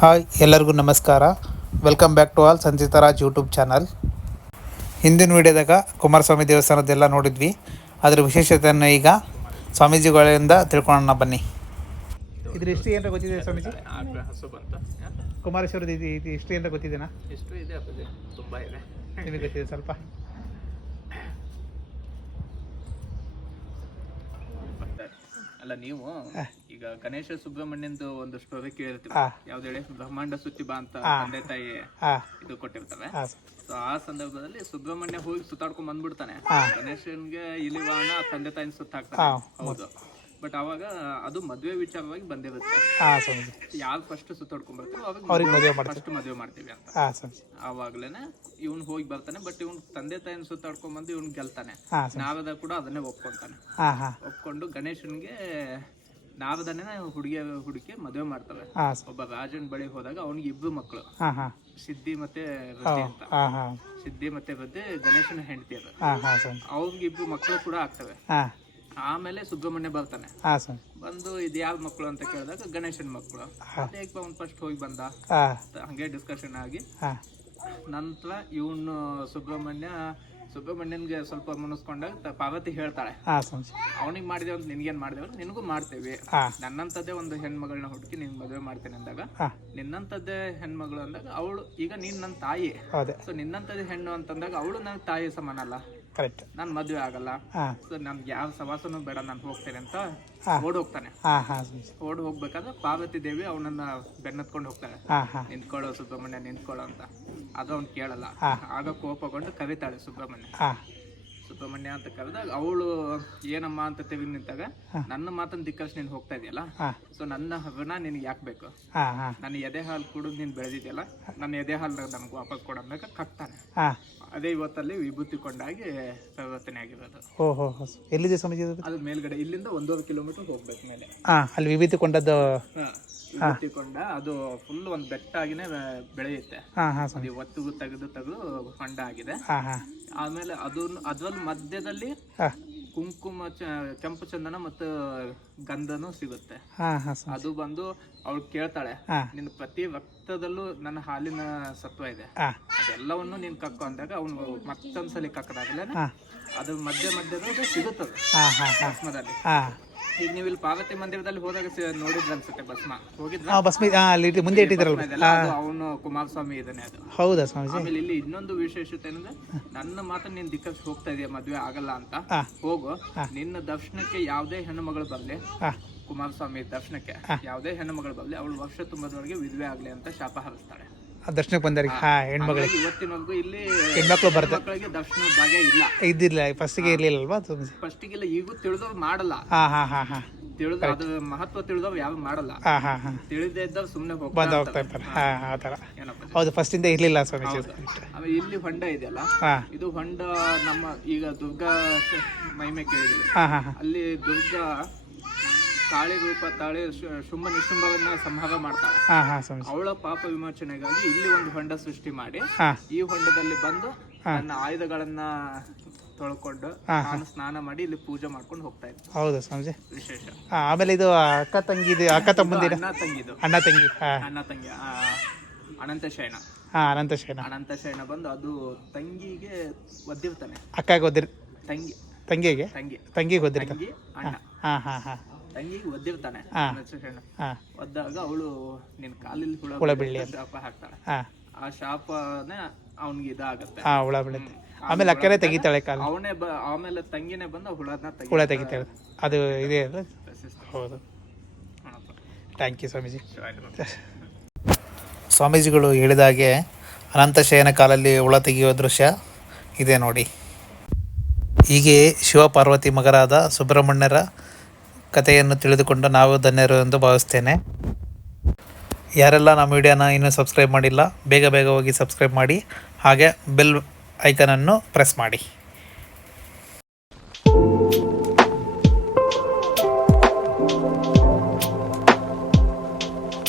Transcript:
Hi ಎಲ್ಲರಿಗೂ ನಮಸ್ಕಾರ. Welcome back to all Sanchitraj YouTube channel. ಹಿಂದಿನ ವಿಡಿಯೋದಾಗ ಕುಮಾರಸ್ವಾಮಿ ದೇವಸ್ಥಾನದ್ದೆಲ್ಲ ನೋಡಿದ್ವಿ. ಅದರ ವಿಶೇಷತೆಯನ್ನು ಈಗ ಸ್ವಾಮೀಜಿಗಳಿಂದ ತಿಳ್ಕೊಳ್ಳೋಣ ಬನ್ನಿ. ಇದ್ರ ಹಿಸ್ಟ್ರಿ ಏನಾರ ಗೊತ್ತಿದೆ ಸ್ವಾಮೀಜಿ? ಕುಮಾರೇಶ್ವರದ ಇದು ಹಿಸ್ಟ್ರಿ ಅಂತ ಗೊತ್ತಿದೆನಾ? ಹಿಸ್ಟ್ರಿ ಇದೆ, ತುಂಬ ಇದೆ. ನಿಮಗೆ ಗೊತ್ತಿದೆ ಸ್ವಲ್ಪ? ಅಲ್ಲ, ನೀವು ಈಗ ಗಣೇಶ ಸುಬ್ರಹ್ಮಣ್ಯಂದು ಒಂದು ಸ್ಟೋರಿ ಕೇಳಿರ್ತೀವಿ. ಯಾವ್ದು ಹೇಳಿ, ಬ್ರಹ್ಮಾಂಡ ಸುತ್ತಿ ಬಾ ಅಂತ ತಂದೆ ತಾಯಿ ಇದು ಕೊಟ್ಟಿರ್ತಾರೆ. ಸೊ ಆ ಸಂದರ್ಭದಲ್ಲಿ ಸುಬ್ರಹ್ಮಣ್ಯ ಹೋಗಿ ಸುತ್ತಾಡ್ಕೊಂಡ್ ಬಂದ್ಬಿಡ್ತಾನೆ. ಗಣೇಶನ್ಗೆ ಇಲ್ಲಿ ವಾಹನ ತಂದೆ ತಾಯಿನ ಸುತ್ತಾಕ್ತಾನೆ. ಹೌದು. ಬಟ್ ಅವಾಗ ಅದು ಮದುವೆ ವಿಚಾರವಾಗಿ ಬಂದಿರುತ್ತೆ. ಯಾರು ಫಸ್ಟ್ ಸುತ್ತಾಡ್ಕೊಂಡ್ ಬರ್ತೀವಿ ಅವಾಗ ಫಸ್ಟ್ ಮದುವೆ ಮಾಡ್ತೀವಿ ಅಂತ. ಅವಾಗ್ಲೇನೆ ಇವ್ನು ಹೋಗಿ ಬರ್ತಾನೆ. ಬಟ್ ಇವ್ನು ತಂದೆ ತಾಯಿನ ಸುತ್ತಾಡ್ಕೊಂಡ್ ಬಂದು ಇವ್ನು ಗೆಲ್ತಾನೆ. ನಾರದ ಕೂಡ ಅದನ್ನೇ ಒಪ್ಕೊಂತಾನೆ. ಒಪ್ಕೊಂಡು ಗಣೇಶನ್ಗೆ ನಾರದನೇ ಹುಡುಗಿ ಮದುವೆ ಮಾಡ್ತಾರೆ. ಒಬ್ಬ ರಾಜನ್ ಬಳಿ ಹೋದಾಗ ಅವನಿಗೆ ಇಬ್ರು ಮಕ್ಕಳು, ಸಿದ್ಧಿ ಮತ್ತೆ ವೃದ್ಧಿ ಅಂತ. ಸಿದ್ಧಿ ಮತ್ತೆ ವೃದ್ಧಿ ಗಣೇಶನ ಹೆಂಡತಿ ಅದ. ಅವ್ರಿಗೆ ಇಬ್ರು ಮಕ್ಕಳು ಕೂಡ ಆಗ್ತವೆ. ಆಮೇಲೆ ಸುಬ್ರಹ್ಮಣ್ಯ ಬರ್ತಾನೆ. ಬಂದು ಇದು ಯಾರ ಮಕ್ಕಳು ಅಂತ ಕೇಳಿದಾಗ ಗಣೇಶನ್ ಮಕ್ಕಳು. ಅವ್ನು ಫಸ್ಟ್ ಹೋಗಿ ಬಂದ, ಹಂಗೆ ಡಿಸ್ಕಷನ್ ಆಗಿ ನಂತರ ಇವನು ಸುಬ್ರಹ್ಮಣ್ಯನ್ಗೆ ಸ್ವಲ್ಪ ಮುನಿಸ್ಕೊಂಡಾಗ ಪಾರ್ವತಿ ಹೇಳ್ತಾಳೆ, ಅವನಿಗೆ ಮಾಡಿದೆ ಅಂತ ನಿನ್ಗೇನ್ ಮಾಡಿದೇವ, ನಿನಗೂ ಮಾಡ್ತೇವೆ. ನನ್ನಂತದ್ದೇ ಒಂದು ಹೆಣ್ಮಗಳನ್ನ ಹುಡುಕಿ ನಿನ್ ಮದುವೆ ಮಾಡ್ತೇನೆ ಅಂದಾಗ, ನಿನ್ನಂತದ್ದೇ ಹೆಣ್ಮಗಳು ಅಂದಾಗ ಅವಳು ಈಗ ನೀನ್ ನನ್ನ ತಾಯಿ. ಸೊ ನಿನ್ನಂತದ್ದೇ ಹೆಣ್ಣು ಅಂತಂದಾಗ ಅವಳು ನನ್ ತಾಯಿ ಸಮಾನ ಅಲ್ಲ, ನಾನ್ ಮದ್ವೆ ಆಗಲ್ಲ. ಸೊ ನನ್ಗೆ ಯಾವ ಸವಾಸನೂ ಬೇಡ, ನಾನು ಹೋಗ್ತೇನೆ ಅಂತ ಓಡ್ ಹೋಗ್ತಾನೆ. ಓಡ್ ಹೋಗ್ಬೇಕಾದ್ರೆ ಪಾರ್ವತಿ ದೇವಿ ಅವನನ್ನ ಬೆನ್ನತ್ಕೊಂಡು ಹೋಗ್ತಾಳೆ. ನಿಂತ್ಕೊಳ್ಳೋ ಸುಬ್ರಹ್ಮಣ್ಯ, ನಿಂತ್ಕೊಳ್ಳೋ ಅಂತ. ಅದು ಅವ್ನು ಕೇಳಲ್ಲ. ಆಗ ಕೋಪಗೊಂಡು ಕವಿತಾಳೆ ಸುಬ್ರಹ್ಮಣ್ಯ ಅಂತ ಕರೆದಾಗ ಅವಳು ಏನಮ್ಮ ಅಂತ ತೆಗೆದು ನಿಂತಾಗ, ನನ್ನ ಮಾತನ್ನ ಧಿಕ್ಕರಿಸಿ ನೀನ್ ಹೋಗ್ತಾ ಇದೆಯಲ್ಲ, ಸೊ ನನ್ನ ಹಗನ ನಿನ್ಗೆ ಯಾಕೆ ಬೇಕು? ನನ್ನ ಎದೆ ಹಾಲು ಕುಡಿದು ನೀನ್ ಬೆಳೆದಿದ್ಯಲ್ಲ, ನನ್ನ ಎದೆ ಹಾಲು ನಮ್ಗೆ ವಾಪಸ್ ಕೊಡಂದಾಗ ಕಟ್ತಾನೆ. ಅದೇ ಇವತ್ತಲ್ಲಿ ವಿಭೂತಿ ಕೊಂಡಾಗಿ ಪರಿವರ್ತನೆ ಆಗಿರೋದು. ಎಲ್ಲಿದೆ ಸ್ವಾಮೀಜಿ? ಅದು ಮೇಲ್ಗಡೆ ಇಲ್ಲಿಂದ 1.5 ಕಿಲೋಮೀಟರ್ ಹೋಗ್ಬೇಕು ಮೇಲೆ. ಅಲ್ಲಿ ವಿಭೂತಿ ಕೊಂಡದ್ದು ವಿಭೂತಿ ಕೊಂಡ ಅದು ಫುಲ್ ಒಂದು ಬೆಟ್ಟ ಆಗಿನೇ ಬೆಳೆಯುತ್ತೆ. ಒತ್ತಿಗೂ ತೆಗೆದು ಹೊಂಡ ಆಗಿದೆ. ಆಮೇಲೆ ಅದ್ರಲ್ಲಿ ಮಧ್ಯದಲ್ಲಿ ಕುಂಕುಮ, ಕೆಂಪು ಚಂದನ ಮತ್ತು ಗಂಧನೂ ಸಿಗುತ್ತೆ. ಅದು ಬಂದು ಅವಳು ಕೇಳ್ತಾಳೆ, ನಿನ್ನ ಪ್ರತಿ ರಕ್ತದಲ್ಲೂ ನನ್ನ ಹಾಲಿನ ಸತ್ವ ಇದೆ, ಅದೆಲ್ಲವನ್ನು ನೀನ್ ಕಕ್ಕೋ ಅಂದಾಗ ಅವ್ನು ಮತ್ತೊಂದ್ಸಲಿ ಕಕ್ಕದಾಗಲೇ ಅದು ಮಧ್ಯದಲ್ಲಿ ಸಿಗುತ್ತದೆ ಭಸ್ಮದಲ್ಲಿ. ಈಗ ನೀವು ಇಲ್ಲಿ ಪಾರ್ವತಿ ಮಂದಿರದಲ್ಲಿ ಹೋದಾಗ ನೋಡಿದ್ರ ಅನ್ಸುತ್ತೆ ಭಸ್ಮ. ಹೋಗಿದ್ರ ಮುಂದೆ ಇಟ್ಟಿದ್ರಲ್ಲ, ಅವನು ಕುಮಾರಸ್ವಾಮಿ ಇದ್ದಾನೆ ಅದು. ಹೌದಾ ಸ್ವಾಮೀಜಿ? ಆಮೇಲೆ ಇಲ್ಲಿ ಇನ್ನೊಂದು ವಿಶೇಷತೆ ಏನಂದ್ರೆ, ನನ್ನ ಮಾತನ್ನ ನೀನ್ ದಿಕ್ಕರ್ಸಿ ಹೋಗ್ತಾ ಇದೆಯಾ, ಮದ್ವೆ ಆಗಲ್ಲ ಅಂತ ಹೋಗು. ನಿನ್ನ ದರ್ಶನಕ್ಕೆ ಯಾವುದೇ ಹೆಣ್ಣು ಮಗಳು ಬರ್ಲಿ, ಕುಮಾರಸ್ವಾಮಿ ದರ್ಶನಕ್ಕೆ ಯಾವುದೇ ಹೆಣ್ಣು ಮಗಳು ಬರ್ಲಿ, ಅವಳು ವರ್ಷ ತುಂಬದವರೆಗೆ ವಿಧವೆ ಆಗ್ಲಿ ಅಂತ ಶಾಪ ಹಾರಿಸ್ತಾಳೆ. ದರ್ಶನಕ್ಕೆ ಬಂದವರಿಗೆ ಹೆಣ್ಮಗಳಿಗೆ. ಇವತ್ತಿನವರೆಗೂ ಇಲ್ಲಿ ಹೆಣ್ಮಕ್ಳು ಬರ್ತಾರೆ, ಮಕ್ಕಳಿಗೆ ದರ್ಶನದ ಭಾಗ್ಯ ಇಲ್ಲ. ಇದ್ದಿಲ್ಲ, ಫಸ್ಟಿಗೆ ಇರ್ಲಿಲ್ಲಲ್ವಾ? ಫಸ್ಟಿಗೆಲ್ಲ ಈಗೂ ತಿಳಿದವ್ರು ಮಾಡಲ್ಲ. ತಿಳಿದ ಅದ್ರ ಮಹತ್ವ ತಿಳಿದವ್ರು ಯಾರು ಮಾಡಲ್ಲ. ತಿಳಿದೇ ಇದ್ದವ್ರು ಸುಮ್ನೆ ಹೋಗ್ತಾ ಇರ್ತಾರೆ. ಹೌದು, ಫಸ್ಟ್ ಇಂದ ಇರ್ಲಿಲ್ಲ ಸ್ವಾಮೀಜಿ. ಆಮೇಲೆ ಇಲ್ಲಿ ಹೊಂಡ ಇದೆಯಲ್ಲ, ಇದು ಹೊಂಡ ನಮ್ಮ ಈಗ ದುರ್ಗಾ ಮಹಿಮೆ ಕೇಳಿದ್ವಿ. ಅಲ್ಲಿ ದುರ್ಗಾ ಕಾಳಿ ರೂಪ ತಾಳಿ ಶುಂಭ ನಿಶುಂಭರನ್ನ ಸಂಹಾರ ಮಾಡ್ತಾಳೆ. ಅವಳ ಪಾಪ ವಿಮೋಚನೆಗಾಗಿ ಇಲ್ಲಿ ಒಂದು ಹೊಂಡ ಸೃಷ್ಟಿ ಮಾಡಿ, ಈ ಹೊಂಡದಲ್ಲಿ ಬಂದು ನನ್ನ ಆಯುಧಗಳನ್ನ ತೊಳ್ಕೊಂಡು ನಾನು ಸ್ನಾನ ಮಾಡಿ ಇಲ್ಲಿ ಪೂಜೆ ಮಾಡ್ಕೊಂಡು ಹೋಗ್ತಾ ಇದ್ದೆ. ಹೌದಾ ಸ್ವಾಮೀಜಿ? ವಿಶೇಷ. ಆಮೇಲೆ ಇದು ಅಣ್ಣ ತಂಗಿ ಅಣ್ಣ ತಂಗಿ ಅನಂತ ಶಯನ ಬಂದು ಅದು ತಂಗಿಗೆ ಒದ್ದಿರ್ತಾನೆ. ಅಕ್ಕಗೆ ತಂಗಿಗೆ ತಂಗಿ ತಂಗಿಗೆ ಒದ್ದಿರ್ತಾನೆ. ಒದ್ದಾಗ ಅವಳು ನಿನ್ ಕಾಲಲ್ಲಿ ಹುಳ ಬೀಳಿ ಶಾಪ ಹಾಕ್ತಾಳೆ. ಆ ಶಾಪನೇ ಅವನಿಗೆ ಇದಾಗತ್ತೆ, ಹುಳ ಬೀಳುತ್ತೆ. ಆಮೇಲೆ ಅಕ್ಕನೇ ತೆಗಿತಾಳೆ ಕಾಲ. ಆಮೇಲೆ ತಂಗಿನೇ ಬಂದು ಹುಳ ತೆಗಿತಾಳೆ. ಅದು ಇದೆ ಅಲ್ಲ? ಹೌದು. Thank you Swamiji. ಸ್ವಾಮೀಜಿಗಳು ಹೇಳಿದಾಗೆ ಅನಂತ ಶಯನ ಕಾಲಲ್ಲಿ ಹುಳ ತೆಗೆಯುವ ದೃಶ್ಯ ಇದೆ ನೋಡಿ. ಹೀಗೆ ಶಿವಪಾರ್ವತಿ ಮಗರಾದ ಸುಬ್ರಹ್ಮಣ್ಯರ ಕಥೆಯನ್ನು ತಿಳಿದುಕೊಂಡು ನಾವು ಧನ್ಯರು ಎಂದು ಭಾವಿಸ್ತೇನೆ. ಯಾರೆಲ್ಲ ನಮ್ಮ ವಿಡಿಯೋನ ಇನ್ನೂ ಸಬ್ಸ್ಕ್ರೈಬ್ ಮಾಡಿಲ್ಲ, ಬೇಗ ಹೋಗಿ ಸಬ್ಸ್ಕ್ರೈಬ್ ಮಾಡಿ, ಹಾಗೆ ಬೆಲ್ ಐಕನನ್ನು ಪ್ರೆಸ್ ಮಾಡಿ.